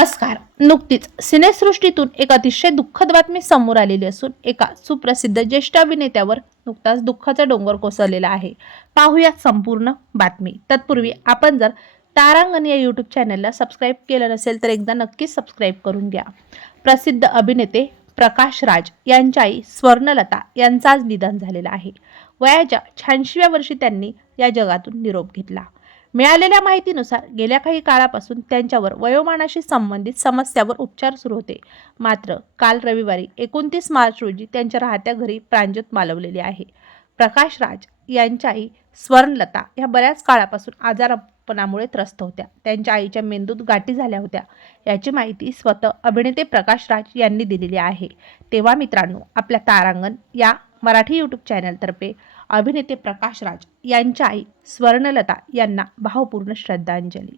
नमस्कार. नुकतीच सिनेसृष्टीतून एक अतिशय दुःखद बातमी समोर आलेली असून एका सुप्रसिद्ध ज्येष्ठ अभिनेत्यावर नुकताच दुःखाचा डोंगर कोसळलेला आहे. पाहूयात संपूर्ण बातमी. तत्पूर्वी आपण जर तारांगण या यूट्यूब चॅनलला सबस्क्राईब केलं नसेल तर एकदा नक्कीच सबस्क्राईब करून घ्या. प्रसिद्ध अभिनेते प्रकाश राज यांच्या आई स्वर्णलता यांचं आज निधन झालेलं आहे. वयाच्या 86व्या वर्षी त्यांनी या जगातून निरोप घेतला. मिळालेल्या माहितीनुसार गेल्या काही काळापासून त्यांच्यावर वयोमानाशी संबंधित समस्यावर उपचार सुरू होते. मात्र काल रविवारी 29 मार्च रोजी त्यांच्या राहत्या घरी प्राणज्योत मालवलेली आहे. प्रकाश राज यांच्या आई स्वर्णलता या बऱ्याच काळापासून आजारपणामुळे त्रस्त होत्या. त्यांच्या आईच्या मेंदूत गाठी झाल्या होत्या. याची माहिती स्वतः अभिनेते प्रकाश राज यांनी दिलेली आहे. तेव्हा मित्रांनो, आपल्या तारांगण या मराठी यूट्यूब चॅनलतर्फे अभिनेते प्रकाश राज यांच्या आई स्वर्णलता यांना भावपूर्ण श्रद्धांजली.